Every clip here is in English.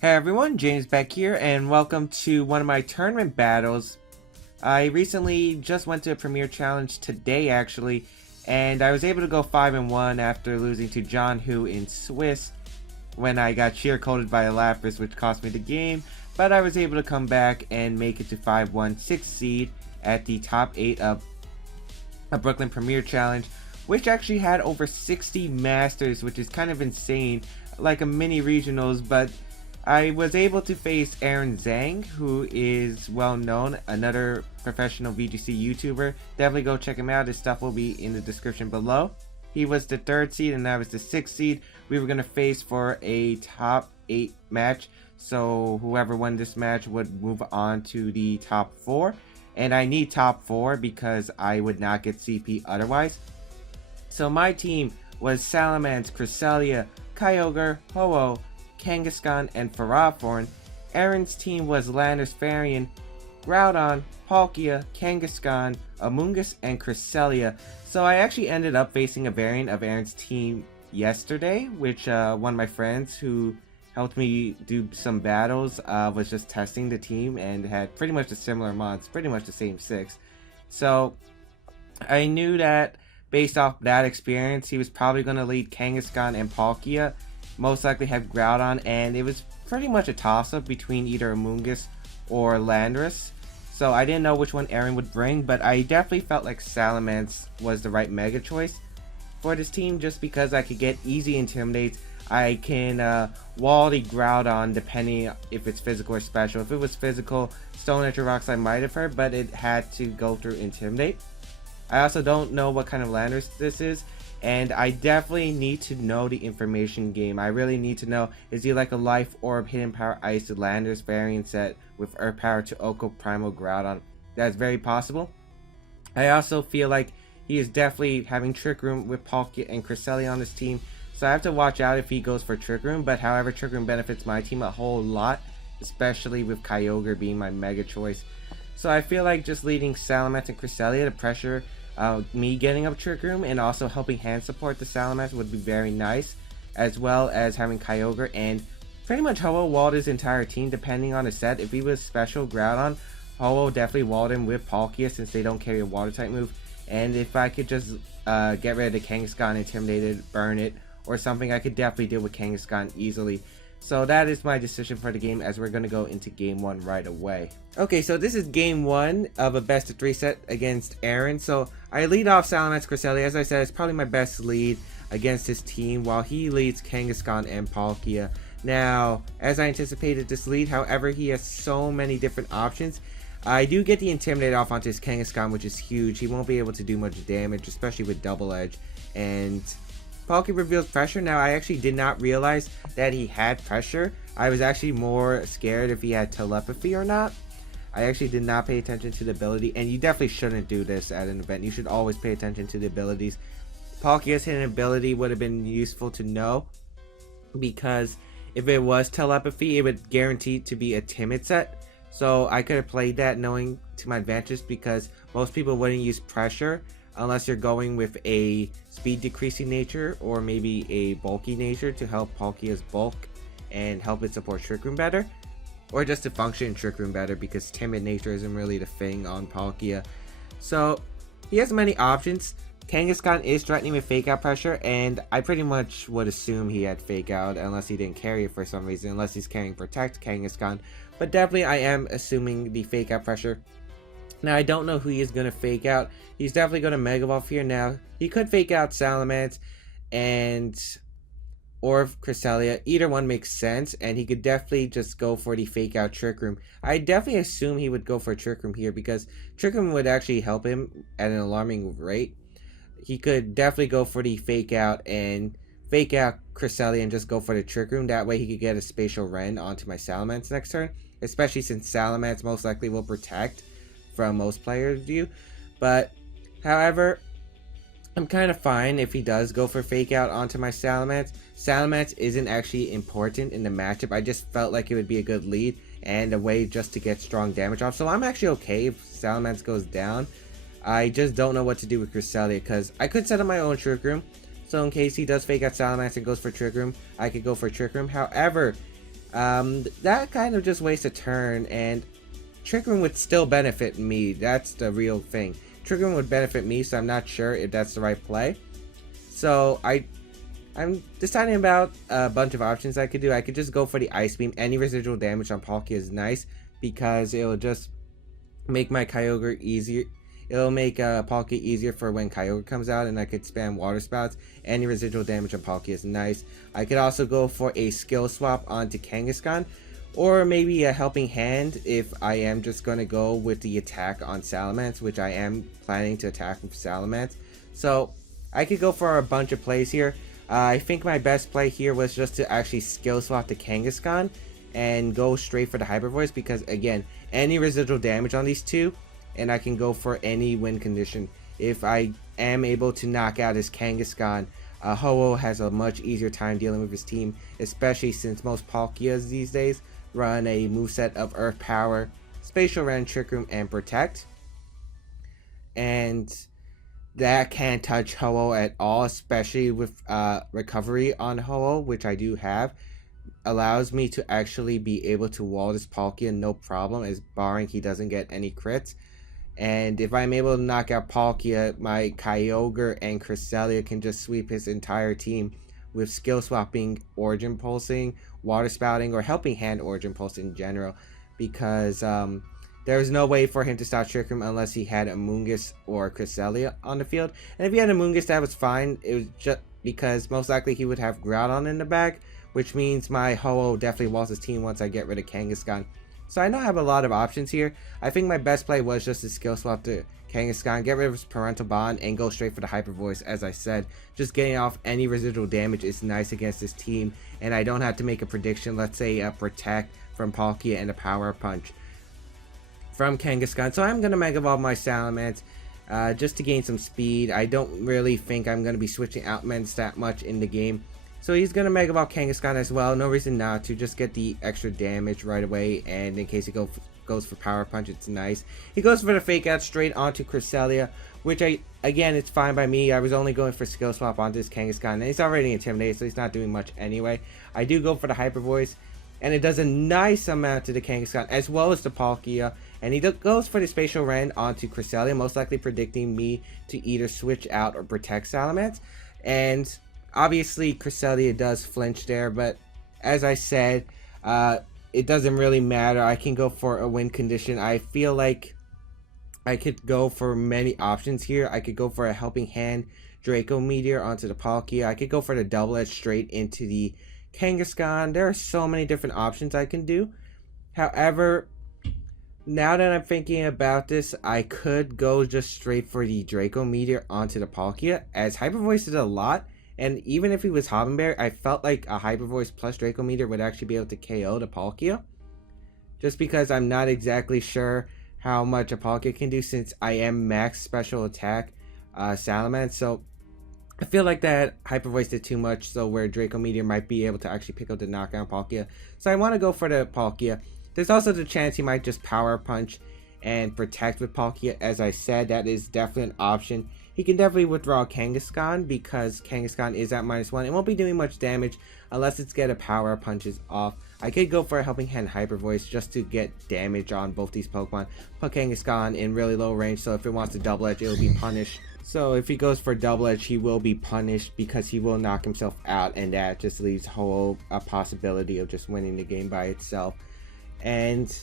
Hey everyone, James Baek here, and welcome to one of my tournament battles. I recently just went to a Premier Challenge today, actually, and I was able to go 5-1 after losing to John Hu in Swiss when I got sheer coded by a Lapis, which cost me the game, but I was able to come back and make it to 5-1, 6th seed at the top 8 of a Brooklyn Premier Challenge, which actually had over 60 Masters, which is kind of insane, like a mini regionals, but I was able to face Zheng, who is well known, another professional VGC YouTuber. Definitely go check him out. His stuff will be in the description below. He was the 3rd seed and I was the 6th seed. We were going to face for a top 8 match. So whoever won this match would move on to the top 4. And I need top 4 because I would not get CP otherwise. So my team was Salamence, Cresselia, Kyogre, Ho-Oh, Kangaskhan, and Ferrothorn. Aaron's team was Landorus Varian, Groudon, Palkia, Kangaskhan, Amoonguss, and Cresselia. So I actually ended up facing a variant of Aaron's team yesterday, which one of my friends who helped me do some battles was just testing the team and had pretty much a similar mods, pretty much the same 6. So I knew that based off that experience, he was probably going to lead Kangaskhan and Palkia, most likely have Groudon, and it was pretty much a toss-up between either Amoonguss or Landorus. So I didn't know which one Aaron would bring, but I definitely felt like Salamence was the right mega choice for this team just because I could get easy Intimidates. I can wall the Groudon depending if it's physical or special. If it was physical, Stone Edge or Rocks I might have heard, but it had to go through Intimidate. I also don't know what kind of Landorus this is, and I definitely need to know the information game. I really need to know, is he like a Life Orb, Hidden Power Ice, Landorus variant set with Earth Power to Oko Primal Groudon? That's very possible. I also feel like he is definitely having Trick Room with Palkia and Cresselia on his team, so I have to watch out if he goes for Trick Room, but however, Trick Room benefits my team a whole lot, especially with Kyogre being my mega choice. So I feel like just leading Salamence and Cresselia to pressure me getting up Trick Room and also helping hand support the Salamence would be very nice, as well as having Kyogre and pretty much Ho-Oh walled his entire team depending on the set. If he was special Groudon, Ho-Oh definitely walled him with Palkia since they don't carry a water type move, and if I could just get rid of the Kangaskhan, intimidate it, burn it, or something, I could definitely deal with Kangaskhan easily. So that is my decision for the game, as we're going to go into game 1 right away. Okay, so this is game 1 of a best of 3 set against Aaron. So I lead off Salamence Cresselia. As I said, it's probably my best lead against his team, while he leads Kangaskhan and Palkia. Now, as I anticipated this lead, however, he has so many different options. I do get the Intimidate off onto his Kangaskhan, which is huge. He won't be able to do much damage, especially with Double Edge. And Palkia reveals pressure. Now, I actually did not realize that he had pressure. I was actually more scared if he had telepathy or not. I actually did not pay attention to the ability, and you definitely shouldn't do this at an event. You should always pay attention to the abilities. Palkia's hidden ability would have been useful to know, because if it was telepathy, it would guarantee to be a timid set. So I could have played that knowing to my advantage, because most people wouldn't use pressure unless you're going with a speed decreasing nature or maybe a bulky nature to help Palkia's bulk and help it support Trick Room better, or just to function in Trick Room better, because timid nature isn't really the thing on Palkia. So he has many options. Kangaskhan is threatening with Fake Out pressure, and I pretty much would assume he had Fake Out unless he didn't carry it for some reason, unless he's carrying Protect Kangaskhan. But definitely I am assuming the Fake Out pressure. Now, I don't know who he is going to Fake Out. He's definitely going to Mega Evolve here. Now, he could Fake Out Salamence or Cresselia. Either one makes sense, and he could definitely just go for the Fake Out Trick Room. I definitely assume he would go for Trick Room here, because Trick Room would actually help him at an alarming rate. He could definitely go for the Fake Out and Fake Out Cresselia and just go for the Trick Room. That way he could get a Spatial Rend onto my Salamence next turn, especially since Salamence most likely will Protect from most players' view. But however, I'm kind of fine if he does go for Fake Out onto my Salamence. Salamence isn't actually important in the matchup. I just felt like it would be a good lead and a way just to get strong damage off. So I'm actually okay if Salamence goes down. I just don't know what to do with Cresselia, because I could set up my own Trick Room. So in case he does Fake Out Salamence and goes for Trick Room, I could go for Trick Room. However, That kind of just wastes a turn, and Trick Room would still benefit me. That's the real thing. Trick Room would benefit me, so I'm not sure if that's the right play. So I'm deciding about a bunch of options I could do. I could just go for the Ice Beam. Any residual damage on Palkia is nice because it'll just make my Kyogre easier. It'll make Palkia easier for when Kyogre comes out, and I could spam Water Spouts. Any residual damage on Palkia is nice. I could also go for a skill swap onto Kangaskhan, or maybe a Helping Hand if I am just going to go with the attack on Salamence, which I am planning to attack with Salamence. So I could go for a bunch of plays here. I think my best play here was just to actually skill swap to Kangaskhan and go straight for the Hyper Voice, because again, any residual damage on these two, and I can go for any win condition. If I am able to knock out his Kangaskhan, Ho-Oh has a much easier time dealing with his team, especially since most Palkias these days run a moveset of Earth Power, Spatial Rend, Trick Room, and Protect. And that can't touch Ho-Oh at all, especially with recovery on Ho-Oh, which I do have. Allows me to actually be able to wall this Palkia no problem, as barring he doesn't get any crits. And if I'm able to knock out Palkia, my Kyogre and Cresselia can just sweep his entire team with skill swapping, Origin Pulsing, Water Spouting, or Helping Hand Origin Pulse in general, because there was no way for him to stop Trick Room unless he had Amoonguss or Cresselia on the field. And if he had Amoonguss, that was fine. It was just because most likely he would have Groudon in the back, which means my Ho-Oh definitely walls his team once I get rid of Kangaskhan. So I know I have a lot of options here. I think my best play was just to skill swap to Kangaskhan, get rid of his Parental Bond, and go straight for the Hyper Voice. As I said, just getting off any residual damage is nice against this team, and I don't have to make a prediction, let's say a Protect from Palkia and a Power Punch from Kangaskhan. So I'm going to Mega Evolve my Salamence just to gain some speed. I don't really think I'm going to be switching out Ments that much in the game. So he's going to Mega Evolve Kangaskhan as well. No reason not to. Just get the extra damage right away. And in case he goes for Power Punch, it's nice. He goes for the Fake Out straight onto Cresselia, which again, it's fine by me. I was only going for Skill Swap onto this Kangaskhan. And he's already intimidated, so he's not doing much anyway. I do go for the Hyper Voice, and it does a nice amount to the Kangaskhan as well as the Palkia. And he goes for the Spatial Rend onto Cresselia, most likely predicting me to either switch out or protect Salamence. And obviously, Cresselia does flinch there, but as I said, it doesn't really matter. I can go for a win condition. I feel like I could go for many options here. I could go for a Helping Hand Draco Meteor onto the Palkia. I could go for the Double Edge straight into the Kangaskhan. There are so many different options I can do. However, now that I'm thinking about this, I could go just straight for the Draco Meteor onto the Palkia, as Hyper Voice did a lot. And even if he was Hovenberry, I felt like a Hyper Voice plus Draco Meteor would actually be able to KO the Palkia. Just because I'm not exactly sure how much a Palkia can do, since I am max special attack Salamence. So I feel like that Hyper Voice did too much, so where Draco Meteor might be able to actually pick up the knockdown Palkia. So I want to go for the Palkia. There's also the chance he might just Power Punch and Protect with Palkia. As I said, that is definitely an option. He can definitely withdraw Kangaskhan, because Kangaskhan is at -1. It won't be doing much damage unless it's get a Power Punches off. I could go for a Helping Hand Hyper Voice just to get damage on both these Pokemon. Put Kangaskhan in really low range, so if it wants to Double Edge, it will be punished. So if he goes for Double Edge, he will be punished because he will knock himself out, and that just leaves Ho-Oh a possibility of just winning the game by itself. And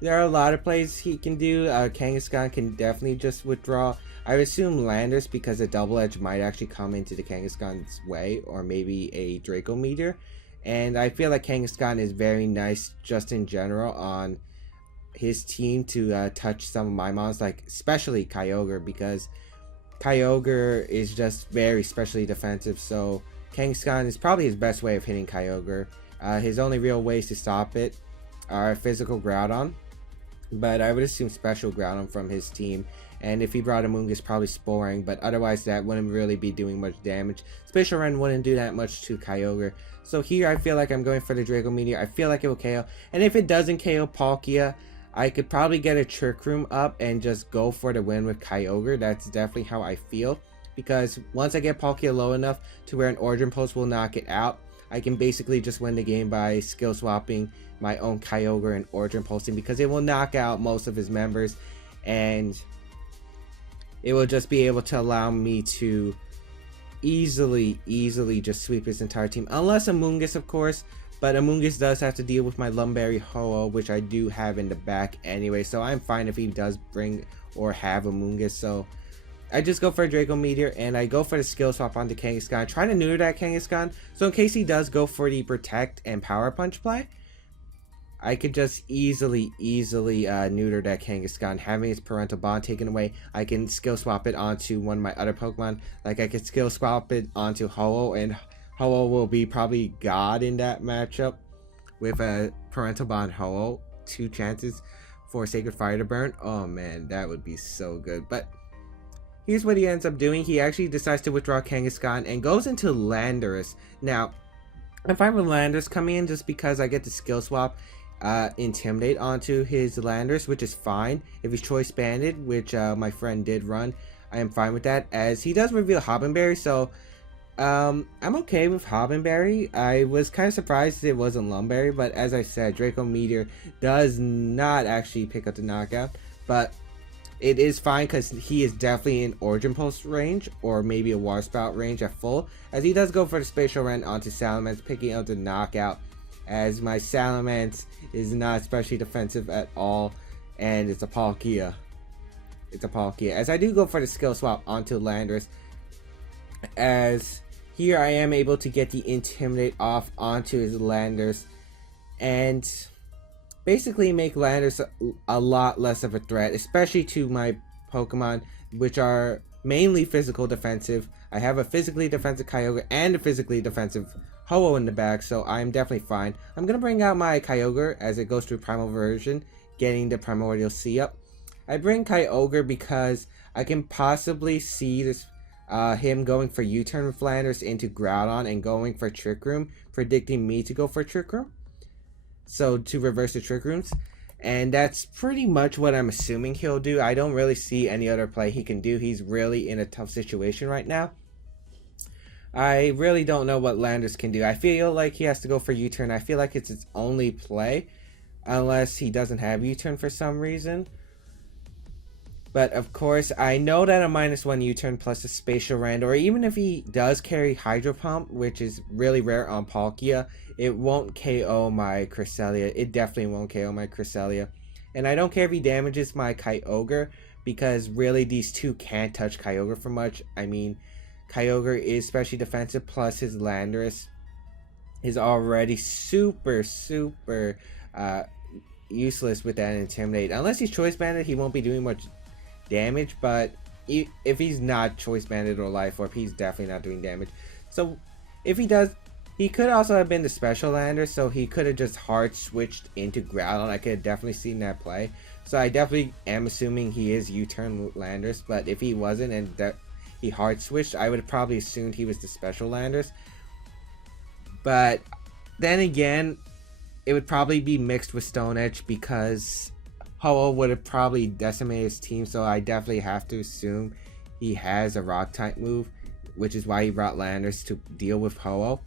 there are a lot of plays he can do. Kangaskhan can definitely just withdraw. I would assume Landorus, because a Double Edge might actually come into the Kangaskhan's way, or maybe a Draco Meteor. And I feel like Kangaskhan is very nice just in general on his team to touch some of my mons, like especially Kyogre, because Kyogre is just very specially defensive. So Kangaskhan is probably his best way of hitting Kyogre. His only real ways to stop it are physical Groudon, but I would assume special Groudon from his team. And if he brought a Amoonguss, probably Sporing, but otherwise that wouldn't really be doing much damage. Spatial Rend wouldn't do that much to Kyogre. So here I feel like I'm going for the Draco Meteor. I feel like it will KO. And if it doesn't KO Palkia, I could probably get a Trick Room up and just go for the win with Kyogre. That's definitely how I feel, because once I get Palkia low enough to where an Origin Pulse will knock it out, I can basically just win the game by skill swapping my own Kyogre and Origin Pulsing, because it will knock out most of his members, and it will just be able to allow me to easily just sweep his entire team, unless Amoonguss, of course. But Amoonguss does have to deal with my Lumberry Ho-Oh, which I do have in the back anyway, so I'm fine if he does bring or have Amoonguss. So I just go for a Draco Meteor, and I go for the skill swap onto Kangaskhan, trying to neuter that Kangaskhan, so in case he does go for the Protect and Power Punch play, I could just easily neuter that Kangaskhan. Having its Parental Bond taken away, I can skill swap it onto one of my other Pokemon. Like, I could skill swap it onto Ho-Oh, and Ho-Oh will be probably God in that matchup with a Parental Bond Ho-Oh. 2 chances for Sacred Fire to burn. Oh man, that would be so good. But here's what he ends up doing. He actually decides to withdraw Kangaskhan and goes into Landorus. Now, I'm fine with Landorus coming in just because I get to skill swap Intimidate onto his Landorus, which is fine. If he's Choice Banded, which my friend did run, I am fine with that, as he does reveal Hobbenberry, so I'm okay with Hobbenberry. I was kind of surprised it wasn't Lumberry, but as I said, Draco Meteor does not actually pick up the knockout, but it is fine because he is definitely in Origin Pulse range, or maybe a Water Spout range at full, as he does go for the Spatial Rend onto Salamence, picking up the knockout, as my Salamence is not especially defensive at all, and it's a Palkia. It's a Palkia. As I do go for the skill swap onto Landorus, as here I am able to get the Intimidate off onto his Landorus, and basically make Landorus a lot less of a threat, especially to my Pokemon, which are mainly physical defensive. I have a physically defensive Kyogre and a physically defensive Ho-Oh in the back, so I'm definitely fine. I'm going to bring out my Kyogre as it goes through Primal Version, getting the Primordial Sea up. I bring Kyogre because I can possibly see this him going for U-turn with Landorus into Groudon and going for Trick Room, predicting me to go for Trick Room. So to reverse the Trick Rooms. And that's pretty much what I'm assuming he'll do. I don't really see any other play he can do. He's really in a tough situation right now. I really don't know what Landorus can do. I feel like he has to go for U-turn. I feel like it's its only play, unless he doesn't have U-turn for some reason. But of course, I know that a -1 U-turn plus a Spatial Rend, or even if he does carry Hydro Pump, which is really rare on Palkia, it won't KO my Cresselia. It definitely won't KO my Cresselia. And I don't care if he damages my Kyogre, because really these two can't touch Kyogre for much. I mean, Kyogre is specially defensive, plus his Landorus is already super useless with that Intimidate. Unless he's Choice Banded, he won't be doing much damage, but if he's not Choice Banded or Life Orb, he's definitely not doing damage. So if he does, he could also have been the Special Lander, so he could have just hard switched into Groudon. I could have definitely seen that play. So I definitely am assuming he is U-turn Landers, but if he wasn't and that he hard switched, I would have probably assumed he was the Special Landers. But then again, it would probably be mixed with Stone Edge, because Ho-Oh would have probably decimated his team, so I definitely have to assume he has a Rock type move, which is why he brought Landers to deal with Ho-Oh.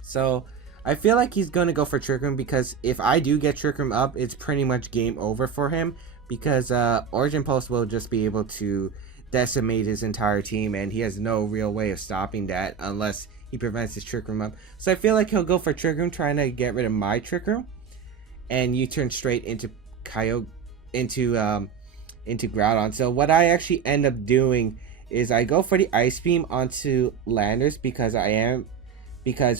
So I feel like he's going to go for Trick Room, because if I do get Trick Room up, it's pretty much game over for him, because Origin Pulse will just be able to decimate his entire team, and he has no real way of stopping that unless he prevents his Trick Room up. So I feel like he'll go for Trick Room, trying to get rid of my Trick Room, and U-turn straight into into Groudon. So what I actually end up doing is I go for the Ice Beam onto Landers, because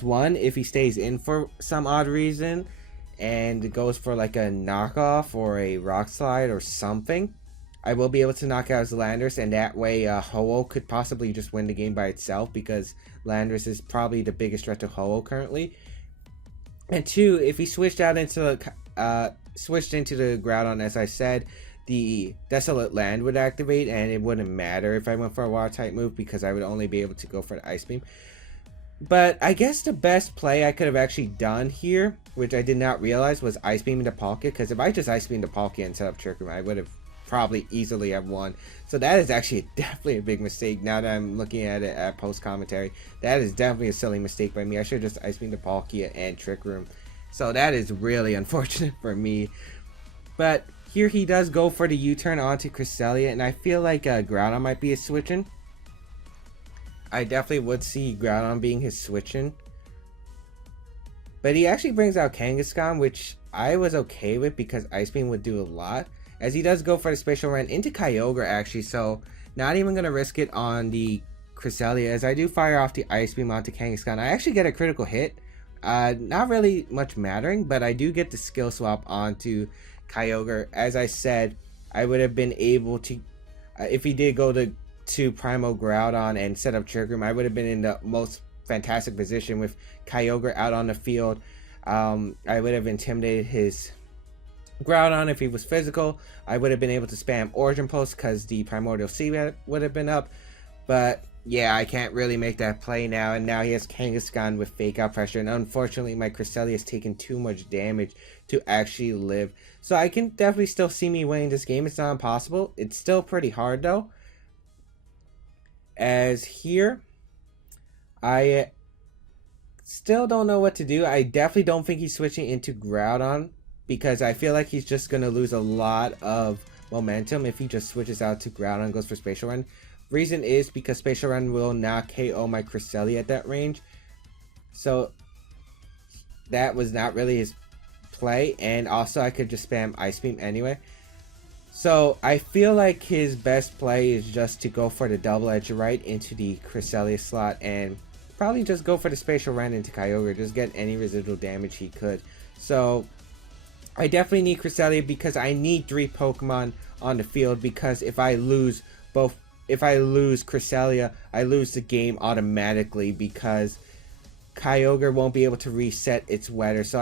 one, if he stays in for some odd reason and goes for like a knockoff or a Rock Slide or something, I will be able to knock out his Landers, and that way Ho-Oh could possibly just win the game by itself, because Landers is probably the biggest threat to Ho-Oh currently. And two, if he switched into the Groudon, as I said, the Desolate Land would activate, and it wouldn't matter if I went for a Water type move, because I would only be able to go for the Ice Beam. But I guess the best play I could have actually done here, which I did not realize, was Ice Beam into Palkia, because if I just Ice Beam into Palkia and set up Trick Room, I would have probably easily have won. So that is actually definitely a big mistake now that I'm looking at it at post commentary. That is definitely a silly mistake by me. I should have just Ice Beam the Palkia and Trick Room. So that is really unfortunate for me. But here he does go for the U-turn onto Cresselia, and I feel like Groudon might be his switching. I definitely would see Groudon being his switching. But he actually brings out Kangaskhan, which I was okay with because Ice Beam would do a lot. As he does go for the Spatial Run into Kyogre actually, so not even going to risk it on the Cresselia, as I do fire off the Ice Beam onto Kangaskhan. I actually get a critical hit. Not really much mattering, but I do get the skill swap onto Kyogre. As I said, I would have been able to, if he did go to Primo Groudon and set up Trick Room, I would have been in the most fantastic position with Kyogre out on the field. I would have intimidated his Groudon if he was physical. I would have been able to spam Origin Pulse because the Primordial Sea would have been up. But yeah, I can't really make that play now, and now he has Kangaskhan with Fake Out Pressure, and unfortunately my Cresselia has taken too much damage to actually live. So I can definitely still see me winning this game. It's not impossible. It's still pretty hard though. As here, I still don't know what to do. I definitely don't think he's switching into Groudon because I feel like he's just going to lose a lot of momentum if he just switches out to Groudon and goes for Spatial Run. Reason is because Spatial Run will not KO my Cresselia at that range. So that was not really his play, and also I could just spam Ice Beam anyway. So I feel like his best play is just to go for the Double Edge right into the Cresselia slot and probably just go for the Spatial Run into Kyogre, just get any residual damage he could. So I definitely need Cresselia because I need 3 Pokemon on the field, because if I lose Cresselia, I lose the game automatically because Kyogre won't be able to reset its weather. So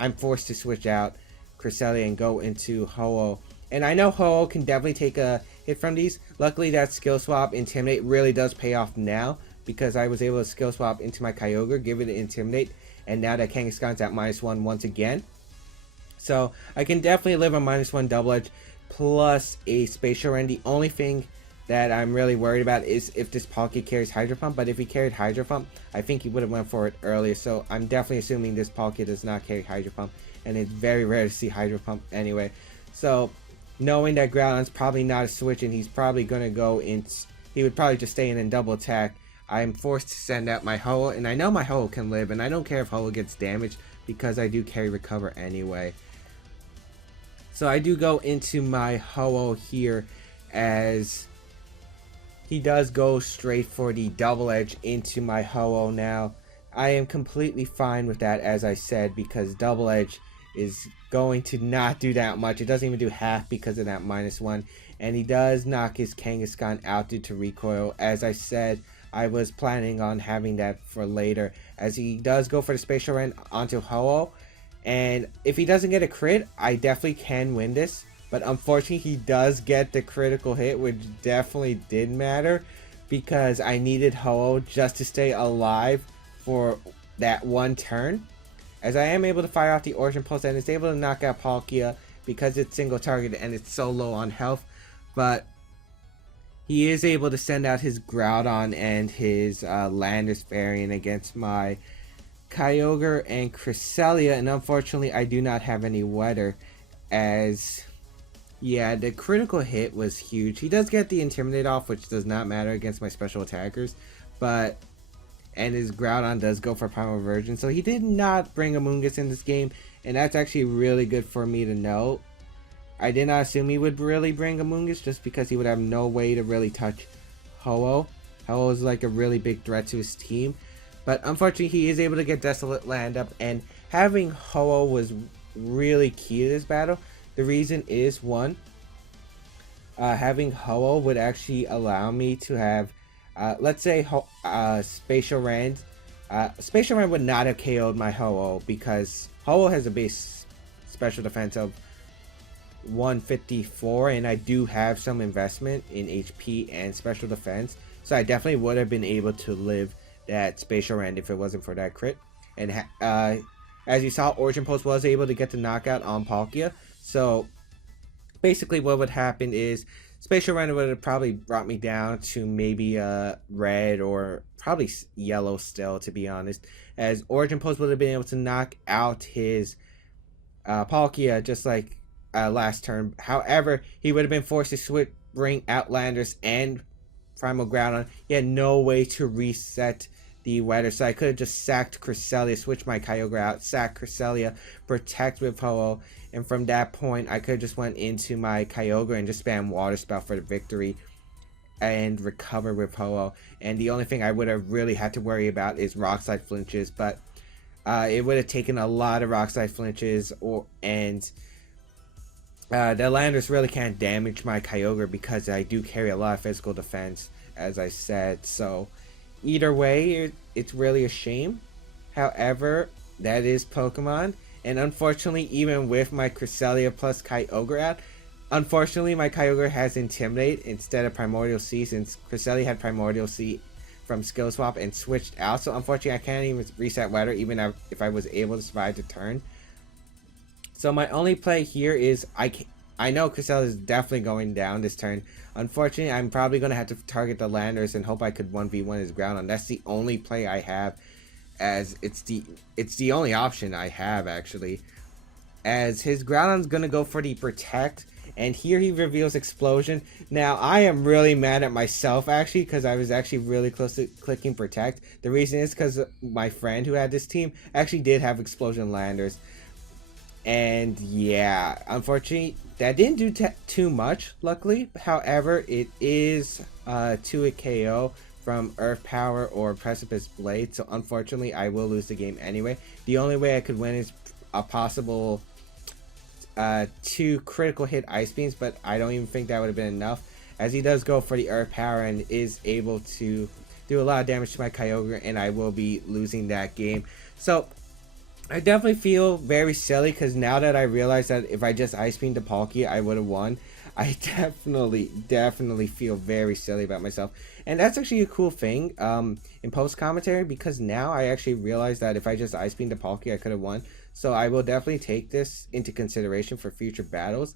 I'm forced to switch out Cresselia and go into Ho-Oh. And I know Ho-Oh can definitely take a hit from these. Luckily that skill swap Intimidate really does pay off now, because I was able to skill swap into my Kyogre, give it an Intimidate, and now that Kangaskhan's at -1 once again. So I can definitely live a -1 Double Edge plus a Spatial Run. The only thing that I'm really worried about is if this Palkia carries Hydro Pump, but if he carried Hydro Pump, I think he would have went for it earlier. So I'm definitely assuming this Palkia does not carry Hydro Pump, and it's very rare to see Hydro Pump anyway. So knowing that Groudon's probably not a switch and he's probably going to go in, he would probably just stay in and double attack, I am forced to send out my Ho-Oh, and I know my Ho-Oh can live, and I don't care if Ho-Oh gets damaged because I do carry Recover anyway. So I do go into my Ho-Oh here, as he does go straight for the Double Edge into my Ho-Oh now. I am completely fine with that, as I said, because Double Edge is going to not do that much. It doesn't even do half because of that -1. And he does knock his Kangaskhan out due to recoil. As I said, I was planning on having that for later, as he does go for the Spatial Run onto Ho-Oh. And if he doesn't get a crit, I definitely can win this. But unfortunately, he does get the critical hit, which definitely did matter, because I needed Ho-Oh just to stay alive for that one turn. As I am able to fire off the Origin Pulse, and it's able to knock out Palkia because it's single target and it's so low on health. But he is able to send out his Groudon and his Landorus variant against my Kyogre and Cresselia, and unfortunately I do not have any weather, as yeah, the critical hit was huge. He does get the Intimidate off, which does not matter against my special attackers, and his Groudon does go for Primal Version, so he did not bring Amoonguss in this game, and that's actually really good for me to know. I did not assume he would really bring Amoonguss, just because he would have no way to really touch Ho-Oh. Ho-Oh is like a really big threat to his team. But unfortunately, he is able to get Desolate Land up, and having Ho-Oh was really key to this battle. The reason is, one, having Ho-Oh would actually allow me to have, let's say, Spatial Run. Spatial Run would not have KO'd my Ho-Oh, because Ho-Oh has a base special defense of 154, and I do have some investment in HP and special defense, so I definitely would have been able to live that Spatial Run if it wasn't for that crit. And as you saw, Origin Pulse was able to get the knockout on Palkia, so Basically what would happen is Spatial Render would have probably brought me down to maybe red or probably yellow still, to be honest, as Origin Pulse would have been able to knock out his Palkia just like last turn. However, he would have been forced to switch, bring Outlanders and Primal Groudon. He had no way to reset the weather, so I could have just sacked Cresselia, switched my Kyogre out, sacked Cresselia, protect with Ho-Oh, and from that point I could have just went into my Kyogre and just spam Water Spout for the victory and recover with Ho-Oh. And the only thing I would have really had to worry about is Rock Slide flinches, but it would have taken a lot of Rock Slide flinches, and the Landers really can't damage my Kyogre because I do carry a lot of physical defense, as I said. So either way, it's really a shame. However, that is Pokemon, and unfortunately, even with my Cresselia plus Kyogre out, unfortunately my Kyogre has Intimidate instead of Primordial Sea, since Cresselia had Primordial Sea from Skill Swap and switched out. So unfortunately I can't even reset weather even if I was able to survive the turn. So my only play here is I know Cresselia is definitely going down this turn. Unfortunately, I'm probably going to have to target the Landers and hope I could 1v1 his Groudon. That's the only play I have, as it's the only option I have, actually. As his Groudon's going to go for the Protect, and here he reveals Explosion. Now, I am really mad at myself, actually, because I was actually really close to clicking Protect. The reason is because my friend who had this team actually did have Explosion Landers. And yeah, unfortunately, that didn't do too much, luckily. However, it is to a KO from Earth Power or Precipice Blade, so unfortunately, I will lose the game anyway. The only way I could win is a possible 2 critical hit Ice Beams, but I don't even think that would have been enough, as he does go for the Earth Power and is able to do a lot of damage to my Kyogre, and I will be losing that game. So I definitely feel very silly, because now that I realize that if I just Ice Beamed the Palkia, I would have won, I definitely feel very silly about myself. And that's actually a cool thing in post-commentary, because now I actually realize that if I just Ice Beamed the Palkia, I could have won. So I will definitely take this into consideration for future battles.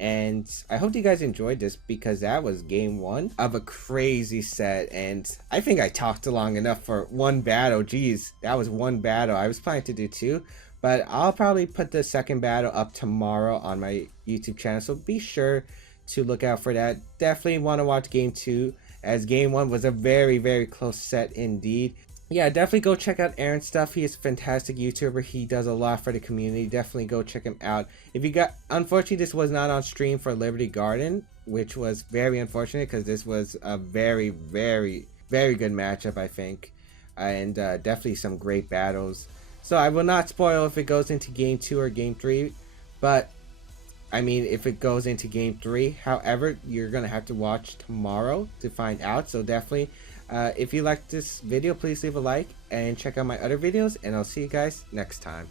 And I hope you guys enjoyed this, because that was game 1 of a crazy set. And I think I talked long enough for one battle. Jeez, that was one battle. I was planning to do 2, but I'll probably put the second battle up tomorrow on my YouTube channel. So be sure to look out for that. Definitely want to watch game 2, as game 1 was a very close set indeed. Yeah, definitely go check out Aaron's stuff. He is a fantastic YouTuber. He does a lot for the community. Definitely go check him out. If you got, unfortunately, this was not on stream for Liberty Garden, which was very unfortunate, because this was a very good matchup, I think, and definitely some great battles. So I will not spoil if it goes into game 2 or game 3, but I mean, if it goes into game 3. However, you're gonna have to watch tomorrow to find out. So definitely, if you liked this video, please leave a like and check out my other videos, and I'll see you guys next time.